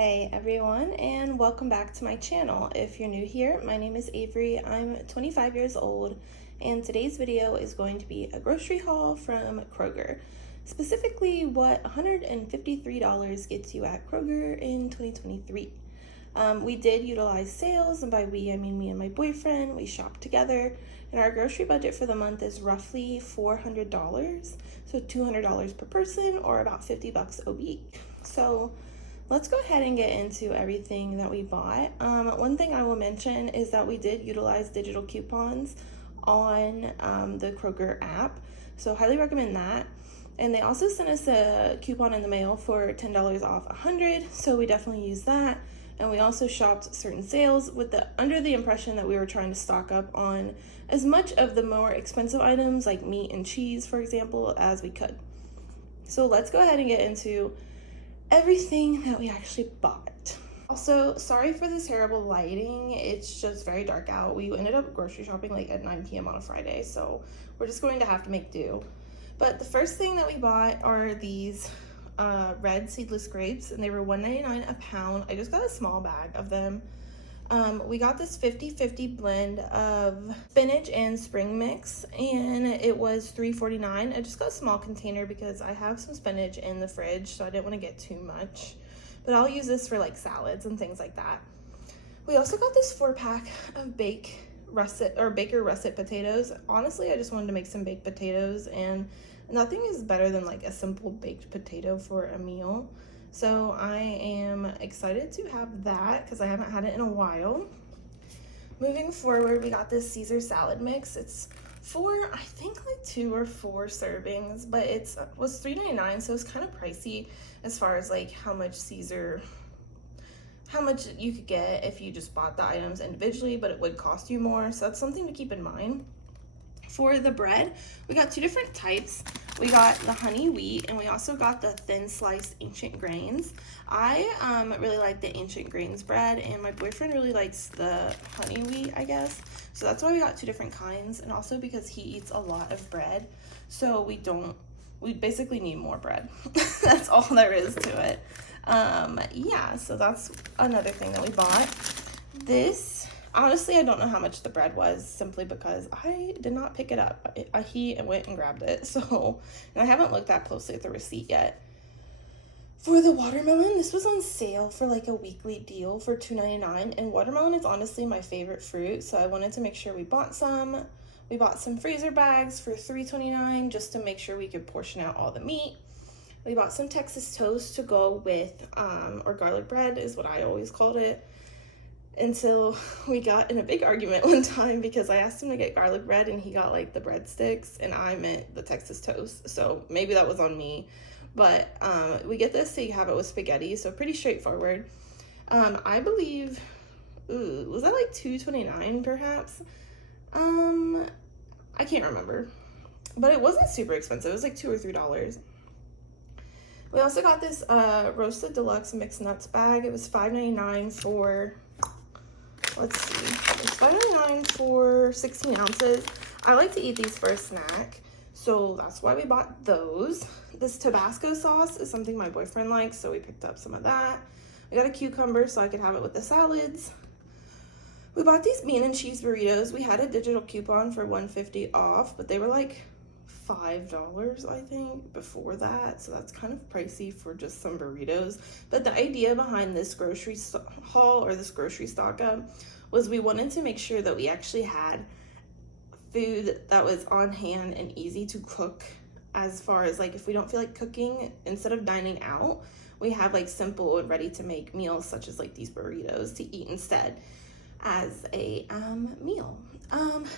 Hey everyone, and welcome back to my channel. If you're new here, my name is Avery. I'm 25 years old, and today's video is going to be a grocery haul from Kroger. Specifically, what $153 gets you at Kroger in 2023. We did utilize sales, and by we, I mean me and my boyfriend. We shopped together, and our grocery budget for the month is roughly $400, so $200 per person, or about 50 bucks a week. So let's go ahead and get into everything that we bought. One thing I will mention is that we did utilize digital coupons on the Kroger app, so highly recommend that. And they also sent us a coupon in the mail for $10 off 100, so we definitely used that. And we also shopped certain sales under the impression that we were trying to stock up on as much of the more expensive items like meat and cheese, for example, as we could. So let's go ahead and get into everything that we actually bought. Also, sorry for this terrible lighting. It's just very dark out. We ended up grocery shopping like at 9 p.m. on a Friday, so we're just going to have to make do. But the first thing that we bought are these red seedless grapes, and they were $1.99 a pound. I just got a small bag of them. We got this 50-50 blend of spinach and spring mix, and it was $3.49. I just got a small container because I have some spinach in the fridge, so I didn't want to get too much. But I'll use this for like salads and things like that. We also got this 4-pack of baker russet potatoes. Honestly, I just wanted to make some baked potatoes, and nothing is better than like a simple baked potato for a meal. So I am excited to have that because I haven't had it in a while. Moving forward, we got this Caesar salad mix. It's for, I think, like 2 or 4 servings, but it was $3.99, so it's kind of pricey as far as like how much you could get if you just bought the items individually, but it would cost you more, so that's something to keep in mind. For the bread, we got 2 different types. We got the honey wheat, and we also got the thin sliced ancient grains. I really like the ancient grains bread, and my boyfriend really likes the honey wheat, I guess. So that's why we got 2 different kinds, and also because he eats a lot of bread, so we basically need more bread. That's all there is to it. Yeah, so that's another thing that we bought. Honestly, I don't know how much the bread was, simply because I did not pick it up. He went and grabbed it, and I haven't looked that closely at the receipt yet. For the watermelon, this was on sale for like a weekly deal for $2.99, and watermelon is honestly my favorite fruit, so I wanted to make sure we bought some. We bought some freezer bags for $3.29 just to make sure we could portion out all the meat. We bought some Texas toast to go with, or garlic bread is what I always called it, until we got in a big argument one time because I asked him to get garlic bread and he got like the breadsticks and I meant the Texas toast. So maybe that was on me, but we get this so you have it with spaghetti, so pretty straightforward. I believe, was that like $2.29 perhaps? I can't remember, but it wasn't super expensive. It was like $2 or $3. We also got this roasted deluxe mixed nuts bag. It was $5.99 for, let's see, it's $5.99 for 16 ounces. I like to eat these for a snack, so that's why we bought those. This Tabasco sauce is something my boyfriend likes, so we picked up some of that. We got a cucumber so I could have it with the salads. We bought these bean and cheese burritos. We had a digital coupon for $1.50 off, but they were like $5, I think, before that, so that's kind of pricey for just some burritos. But the idea behind this grocery haul, or this grocery stock up, was we wanted to make sure that we actually had food that was on hand and easy to cook, as far as like if we don't feel like cooking, instead of dining out, we have like simple and ready to make meals such as like these burritos to eat instead as a meal.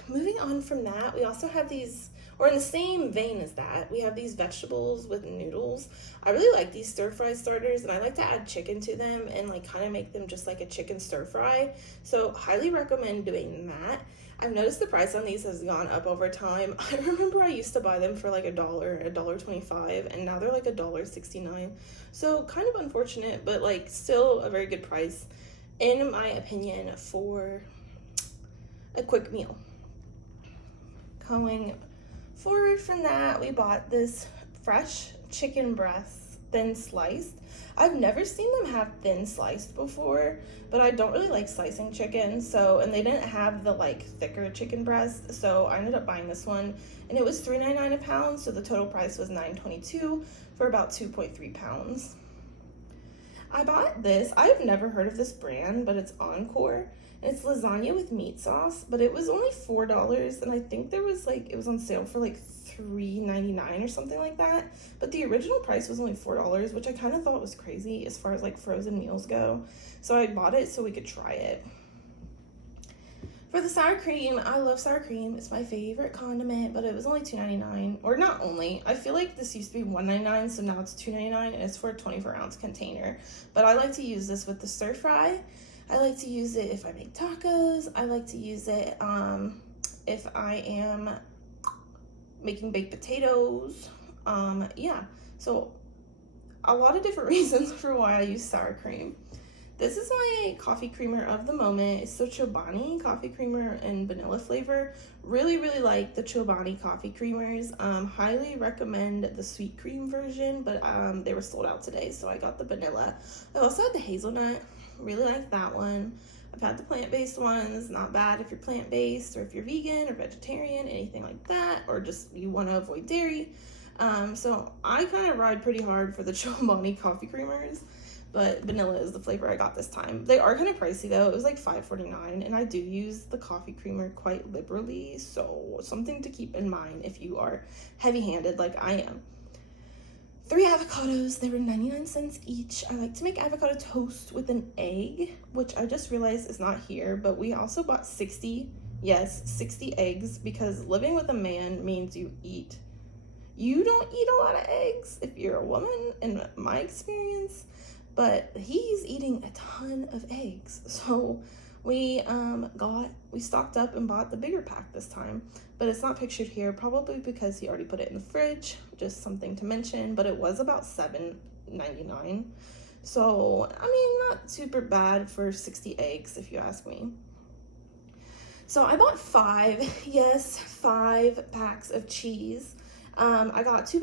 Moving on from that, we also have these, or in the same vein as that, we have these vegetables with noodles. I really like these stir-fry starters, and I like to add chicken to them and like kind of make them just like a chicken stir-fry. So highly recommend doing that. I've noticed the price on these has gone up over time. I remember I used to buy them for like $1.25, and now they're like $1.69. So kind of unfortunate, but like still a very good price, in my opinion, for a quick meal. Going forward from that, we bought this fresh chicken breast thin sliced. I've never seen them have thin sliced before, but I don't really like slicing chicken, so, and they didn't have the like thicker chicken breast, so I ended up buying this one, and it was $3.99 a pound, so the total price was $9.22 for about 2.3 pounds. I bought this. I've never heard of this brand, but it's Encore. And it's lasagna with meat sauce, but it was only $4, and I think there was like, it was on sale for like $3.99 or something like that. But the original price was only $4, which I kind of thought was crazy as far as like frozen meals go. So I bought it so we could try it. For the sour cream, I love sour cream. It's my favorite condiment, but it was only $2.99. Or not only. I feel like this used to be $1.99, so now it's $2.99, and it's for a 24-ounce container. But I like to use this with the stir fry. I like to use it if I make tacos. I like to use it if I am making baked potatoes. Yeah, so a lot of different reasons for why I use sour cream. This is my coffee creamer of the moment. It's the Chobani coffee creamer in vanilla flavor. Really, really like the Chobani coffee creamers. Highly recommend the sweet cream version, but they were sold out today, so I got the vanilla. I also had the hazelnut. Really like that one. I've had the plant-based ones. Not bad if you're plant-based or if you're vegan or vegetarian, anything like that, or just you want to avoid dairy. So I kind of ride pretty hard for the Chobani coffee creamers. But vanilla is the flavor I got this time. They are kind of pricey though. It was like $5.49, and I do use the coffee creamer quite liberally, so something to keep in mind if you are heavy-handed like I am. 3 avocados, they were 99 cents each. I like to make avocado toast with an egg, which I just realized is not here, but we also bought 60 eggs, because living with a man means you don't eat a lot of eggs if you're a woman, in my experience. But he's eating a ton of eggs, so we stocked up and bought the bigger pack this time. But it's not pictured here, probably because he already put it in the fridge. Just something to mention. But it was about $7.99, so I mean, not super bad for 60 eggs if you ask me. So I bought 5 packs of cheese. I got 2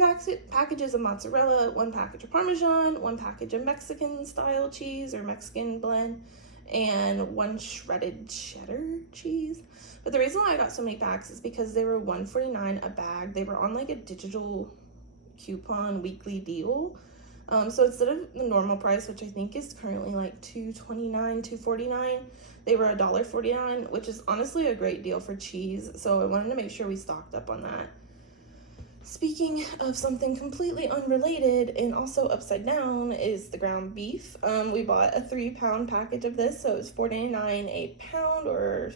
packages of mozzarella, 1 package of Parmesan, 1 package of Mexican style cheese or Mexican blend, and 1 shredded cheddar cheese. But the reason why I got so many packs is because they were $1.49 a bag. They were on like a digital coupon weekly deal. So instead of the normal price, which I think is currently like $2.29, $2.49, they were $1.49, which is honestly a great deal for cheese. So I wanted to make sure we stocked up on that. Speaking of something completely unrelated and also upside down is the ground beef. We bought a 3-pound package of this, so it was $4.99 a pound, or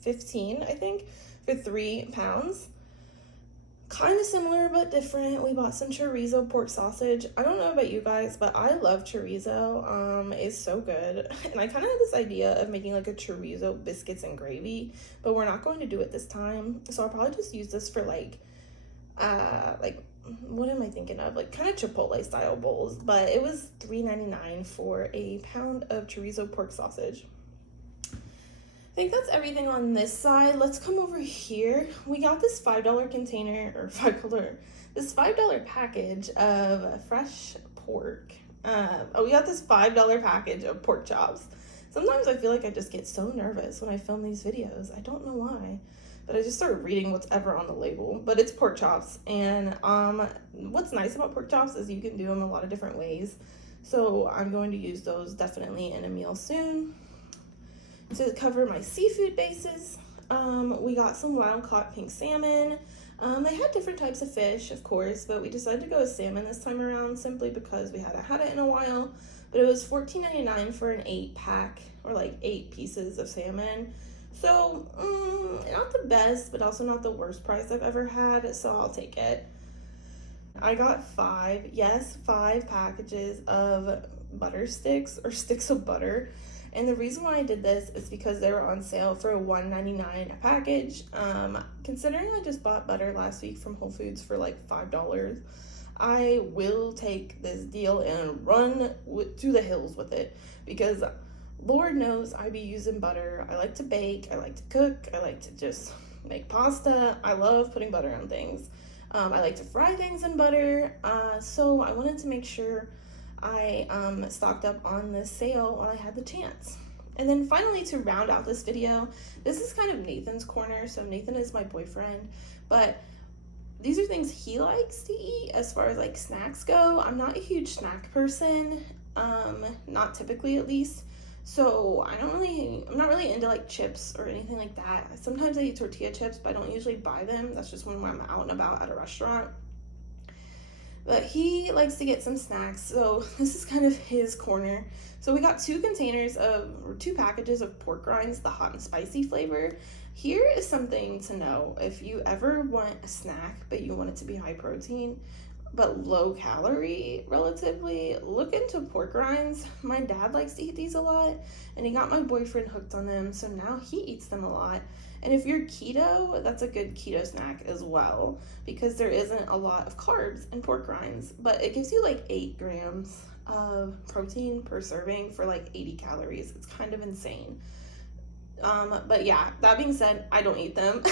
15, I think, for 3 pounds. Kind of similar but different. We bought some chorizo pork sausage. I don't know about you guys, but I love chorizo. It's so good. And I kind of had this idea of making like a chorizo biscuits and gravy, but we're not going to do it this time. So I'll probably just use this for like what am I thinking of? Like kind of Chipotle style bowls, but it was $3.99 for a pound of chorizo pork sausage. I think that's everything on this side. Let's come over here. We got this $5 container, or this $5 package of fresh pork. We got this $5 package of pork chops. Sometimes I feel like I just get so nervous when I film these videos. I don't know why. But I just started reading what's ever on the label. But it's pork chops. And what's nice about pork chops is you can do them a lot of different ways. So I'm going to use those definitely in a meal soon. To cover my seafood bases, we got some wild-caught pink salmon. They had different types of fish, of course, but we decided to go with salmon this time around simply because we hadn't had it in a while. But it was $14.99 for an 8-pack, or like 8 pieces of salmon. So, not the best, but also not the worst price I've ever had, so I'll take it. I got 5 packages of butter sticks, or sticks of butter. And the reason why I did this is because they were on sale for $1.99 a package. Considering I just bought butter last week from Whole Foods for like $5, I will take this deal and run to the hills with it, because Lord knows I be using butter. I like to bake, I like to cook, I like to just make pasta. I love putting butter on things. I like to fry things in butter, so I wanted to make sure I stocked up on this sale while I had the chance. And then finally, to round out this video, this is kind of Nathan's corner. So Nathan is my boyfriend, but these are things he likes to eat as far as like snacks go. I'm not a huge snack person, not typically at least. So I'm not really into like chips or anything like that. Sometimes I eat tortilla chips, but I don't usually buy them. That's just when I'm out and about at a restaurant. But he likes to get some snacks, so this is kind of his corner. So we got two packages of pork rinds, the hot and spicy flavor. Here is something to know. If you ever want a snack, but you want it to be high protein, but low calorie relatively, look into pork rinds. My dad likes to eat these a lot, and he got my boyfriend hooked on them, so now he eats them a lot. And if you're keto, that's a good keto snack as well, because there isn't a lot of carbs in pork rinds, but it gives you like 8 grams of protein per serving for like 80 calories. It's kind of insane. But yeah, that being said, I don't eat them.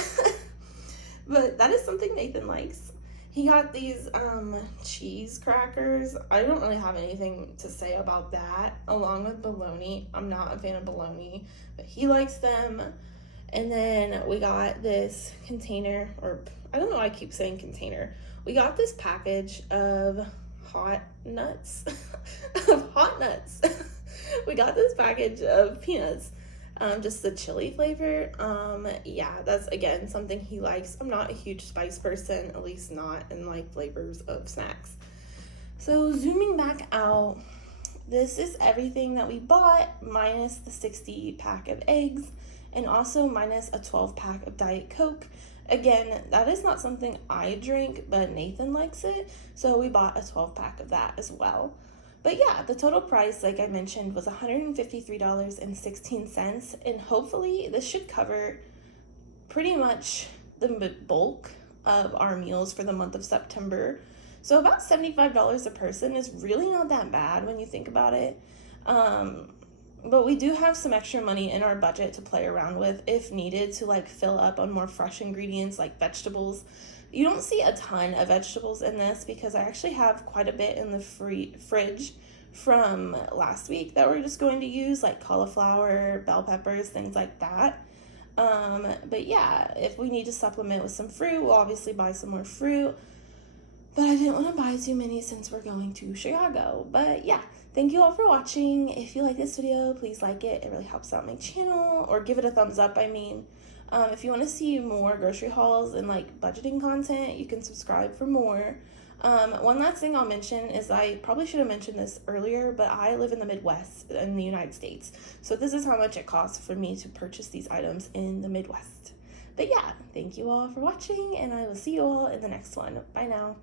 But that is something Nathan likes. He got these cheese crackers. I don't really have anything to say about that, along with bologna. I'm not a fan of bologna, but he likes them. And then we got this container, or I don't know why I keep saying container. We got this package of hot nuts. We got this package of peanuts, just the chili flavor. Yeah, that's again something he likes. I'm not a huge spice person, at least not in like flavors of snacks. So zooming back out, this is everything that we bought minus the 60 pack of eggs, and also minus a 12 pack of Diet Coke. Again, that is not something I drink, but Nathan likes it, so we bought a 12 pack of that as well. But yeah, the total price, like I mentioned, was $153.16, and hopefully this should cover pretty much the bulk of our meals for the month of September. So about $75 a person is really not that bad when you think about it. But we do have some extra money in our budget to play around with if needed to like fill up on more fresh ingredients like vegetables. You don't see a ton of vegetables in this because I actually have quite a bit in the fridge from last week that we're just going to use, like cauliflower, bell peppers, things like that. But yeah, if we need to supplement with some fruit, we'll obviously buy some more fruit. But I didn't want to buy too many since we're going to Chicago. But yeah, thank you all for watching. If you like this video, please like it. It really helps out my channel, or give it a thumbs up, I mean. If you want to see more grocery hauls and like budgeting content, you can subscribe for more. One last thing I'll mention is, I probably should have mentioned this earlier, but I live in the Midwest in the United States. So this is how much it costs for me to purchase these items in the Midwest. But yeah, thank you all for watching, and I will see you all in the next one. Bye now.